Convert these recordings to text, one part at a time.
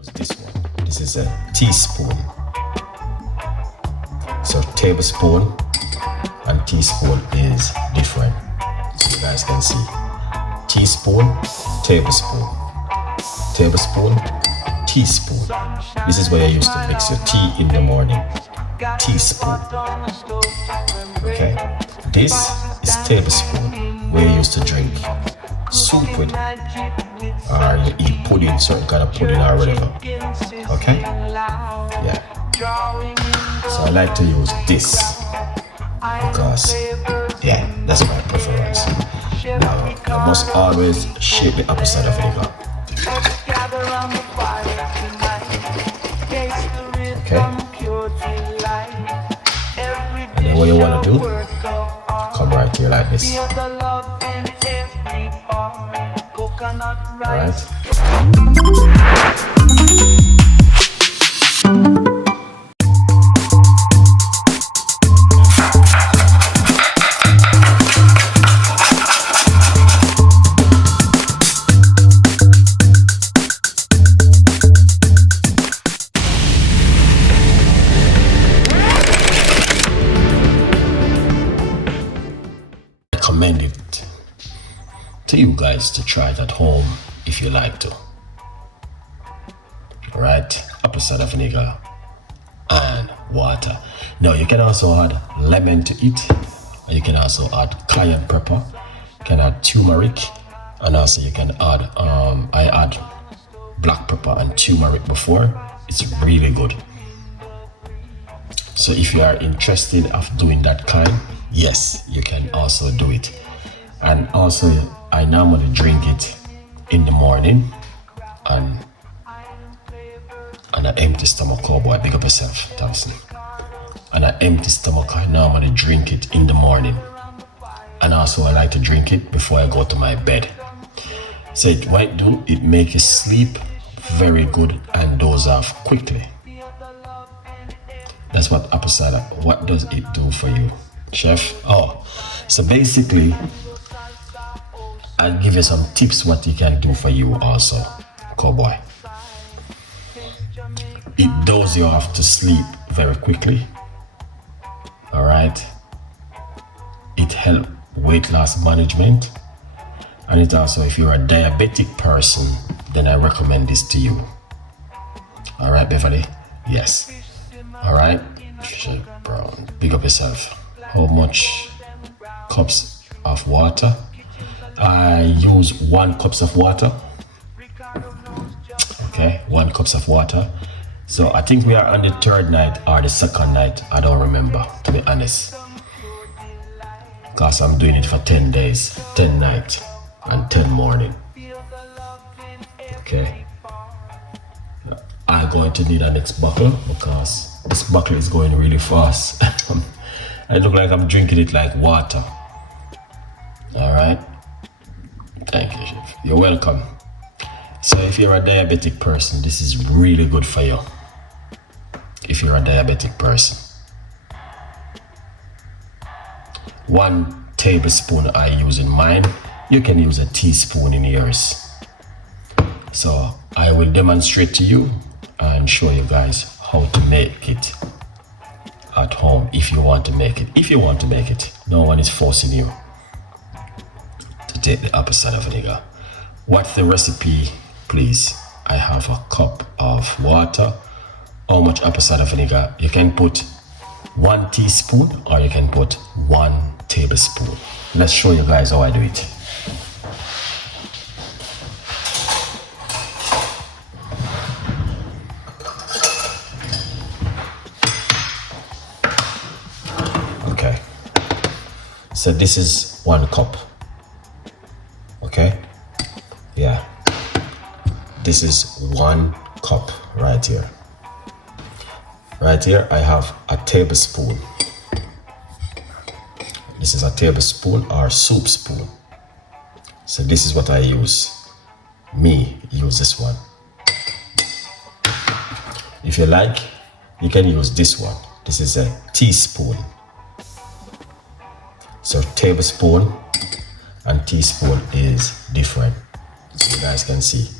Use this one. This is a teaspoon. So tablespoon and teaspoon is different. So you guys can see. Teaspoon, tablespoon. Tablespoon, teaspoon. This is where you used to mix your tea in the morning. Teaspoon. Okay. This is tablespoon, where you used to drink soup with, or you eat pudding, certain kind of pudding or whatever. Okay? Yeah. So I like to use this because, yeah, that's my preference. Now, you must always shake the apple cider vinegar. Okay? And then what you want to do, come right here like this. Alright? Recommend it to you guys to try it at home if you like to. Right? Apple cider vinegar and water. Now you can also add lemon to it. You can also add cayenne pepper. You can add turmeric, and also you can add I add black pepper and turmeric before. It's really good. So if you are interested of doing that kind, yes, you can also do it. And also I normally drink it in the morning and on an empty stomach. Oh boy, big up yourself, Thompson. On an empty stomach, I normally drink it in the morning. And also I like to drink it before I go to my bed. So what it do, it make you sleep very good and doze off quickly. That's what apple cider, what does it do for you, chef? Oh, so basically, I'll give you some tips what it can do for you also, cowboy. It does you off to sleep very quickly. All right. It helps weight loss management. And it also, if you're a diabetic person, then I recommend this to you. All right, Beverly? Yes. All right. Brown. Big up yourself. How much cups of water? I use 1 cup of water. Okay, 1 cup of water. So I think we are on the 3rd night or the 2nd night. I don't remember, to be honest. Because I'm doing it for 10 days, 10 nights and 10 morning. Okay. I'm going to need a next bottle because this bottle is going really fast. I look like I'm drinking it like water. All right. Thank you, Chef. You're welcome. So if you're a diabetic person, this is really good for you. If you're a diabetic person. 1 tablespoon I use in mine. You can use a teaspoon in yours. So I will demonstrate to you and show you guys how to make it at home if you want to make it. If you want to make it, no one is forcing you to take the apple cider vinegar. What's the recipe, please? I have a cup of water. How much apple cider vinegar? You can put 1 teaspoon or you can put 1 tablespoon. Let's show you guys how I do it. Okay. So this is 1 cup. Okay. Yeah. This is 1 cup right here. Right here, I have a tablespoon. This is a tablespoon or soup spoon. So this is what I use. Me use this one. If you like, you can use this one. This is a teaspoon. So tablespoon and teaspoon is different. So you guys can see.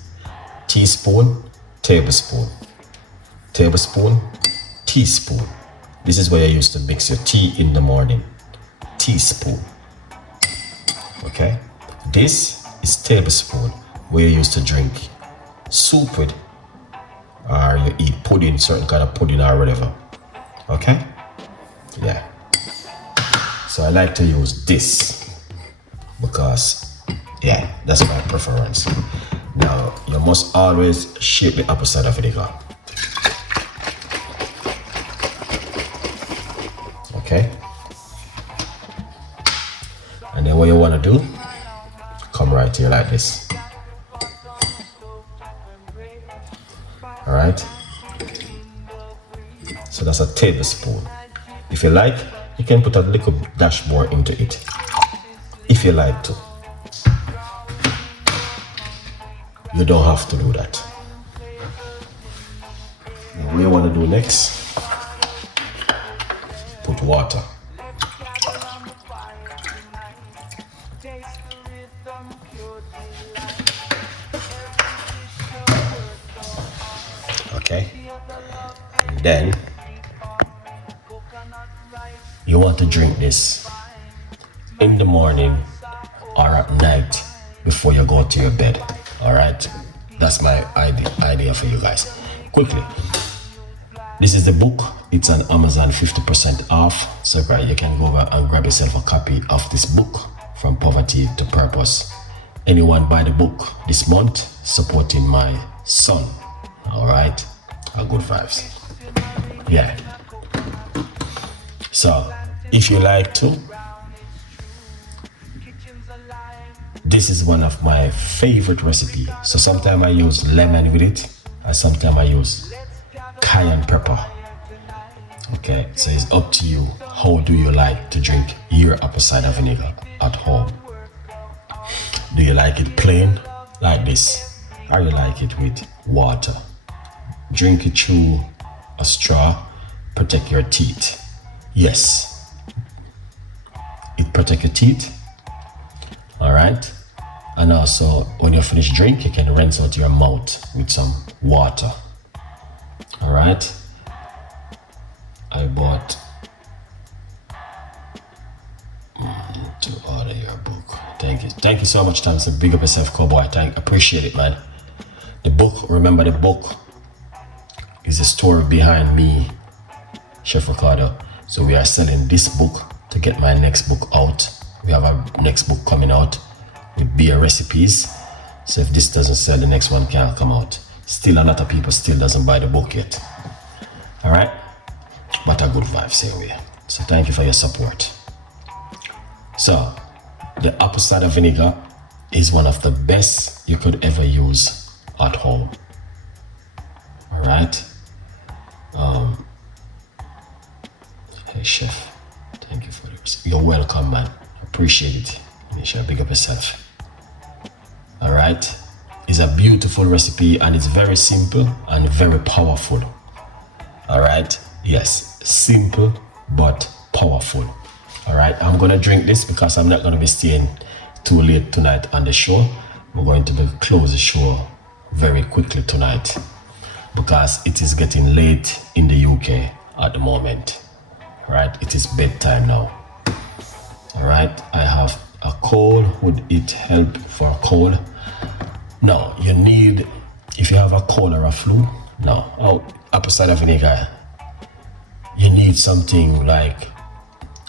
Teaspoon tablespoon. Tablespoon, teaspoon. This is where you used to mix your tea in the morning. Teaspoon. Okay? This is tablespoon, where you used to drink soup with, or you eat pudding, certain kind of pudding or whatever. Okay? Yeah. So I like to use this because, yeah, that's my preference. Now, you must always shape the apple cider vinegar. Okay? And then what you want to do, come right here like this. Alright? So that's a tablespoon. If you like, you can put a little dash more into it. If you like to. You don't have to do that. Now what you want to do next, put water. Okay, and then you want to drink this in the morning or at night before you go to your bed. All right, that's my idea for you guys. Quickly, this is the book. It's on Amazon, 50% off. So you can go over and grab yourself a copy of this book, From Poverty to Purpose. Anyone buy the book this month, supporting my son. All right, good vibes. Yeah. So if you like to, this is one of my favorite recipes. So sometimes I use lemon with it, and sometimes I use cayenne pepper. Okay, so it's up to you. How do you like to drink your apple cider vinegar at home? Do you like it plain like this, or you like it with water? Drink it through a straw, protect your teeth. Yes, it protect your teeth. All right. And also, when you finish drink, you can rinse out your mouth with some water. All right. I bought to order your book. Thank you so much, Thompson. Big up yourself, cowboy. Appreciate it, man. The book, remember the book is the story behind me, Chef Ricardo. So we are selling this book to get my next book out. We have our next book coming out with beer recipes. So if this doesn't sell, the next one can't come out. Still a lot of people still doesn't buy the book yet. All right, but a good vibes anyway. So thank you for your support. So the apple cider vinegar is one of the best you could ever use at home. All right. Hey chef, thank you for this. You're welcome, man. Appreciate it. Make sure you big up yourself. All right. It's a beautiful recipe and it's very simple and very powerful. All right. Yes, simple but powerful. All right. I'm gonna drink this because I'm not gonna be staying too late tonight on the show. We're going to close the show very quickly tonight because it is getting late in the UK at the moment. All right. It is bedtime now. All right. I have a cold. Would it help for a cold? No, you need, if you have a cold or a flu, no. Oh, apple cider vinegar, you need something like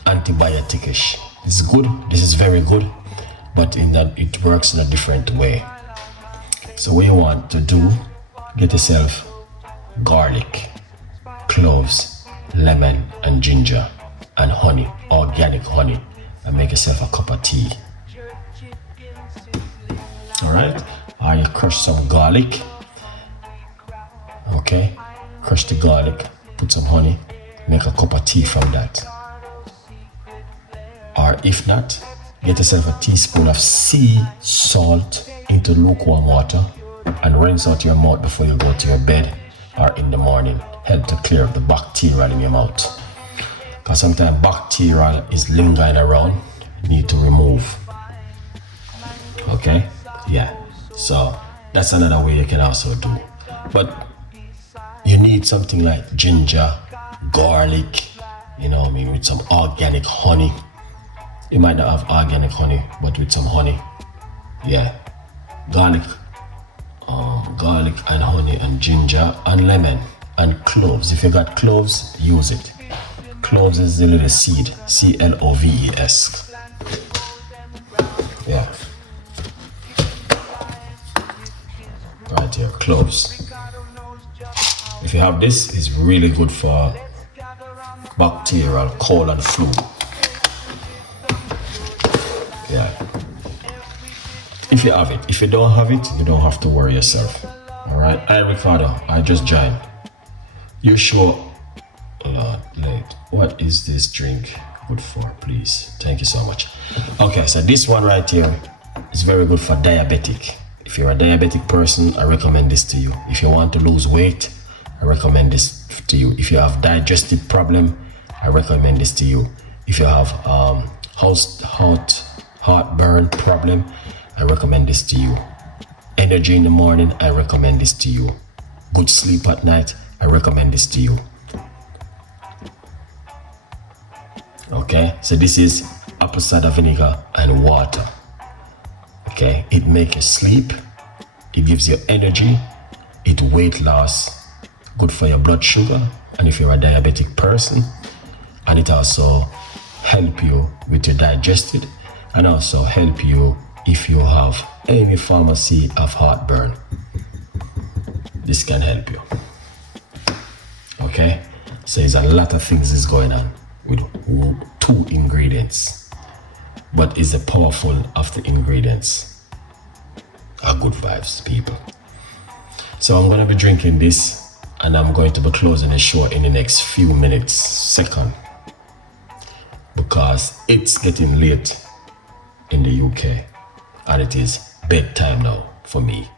antibiotic-ish. It's good, this is very good, but in that it works in a different way. So what you want to do, get yourself garlic, cloves, lemon and ginger and honey, organic honey, and make yourself a cup of tea. All right, or you crush some garlic. Okay, crush the garlic, put some honey, make a cup of tea from that. Or if not, get yourself a teaspoon of sea salt into lukewarm water and rinse out your mouth before you go to your bed or in the morning. Help to clear up the bacteria in your mouth. Because sometimes bacteria is lingering around, you need to remove. Okay? Yeah. So that's another way you can also do. But you need something like ginger, garlic, you know what I mean, with some organic honey. You might not have organic honey, but with some honey. Yeah. Garlic and honey and ginger and lemon and cloves. If you got cloves, use it. Cloves is the little seed, CLOVES. Yeah. Right here, cloves. If you have this, it's really good for bacterial cold and flu. Yeah. If you have it. If you don't have it, you don't have to worry yourself. Alright. Hi Ricardo, I just joined. You sure? Lord, late. What is this drink good for, please? Thank you so much. Okay, so this one right here is very good for diabetic. If you're a diabetic person, I recommend this to you. If you want to lose weight, I recommend this to you. If you have digestive problem, I recommend this to you. If you have heartburn problem, I recommend this to you. Energy in the morning, I recommend this to you. Good sleep at night, I recommend this to you. Okay, so this is apple cider vinegar and water. Okay, it makes you sleep, it gives you energy, it weight loss, good for your blood sugar, and if you're a diabetic person, and it also help you with your digestion, and also help you if you have any pharmacy of heartburn. This can help you. Okay, so there's a lot of things is going on with 2 ingredients, but it's the powerful of the ingredients are good vibes, people. So I'm going to be drinking this, and I'm going to be closing the show in the next few minutes, second, because it's getting late in the UK and it is bedtime now for me.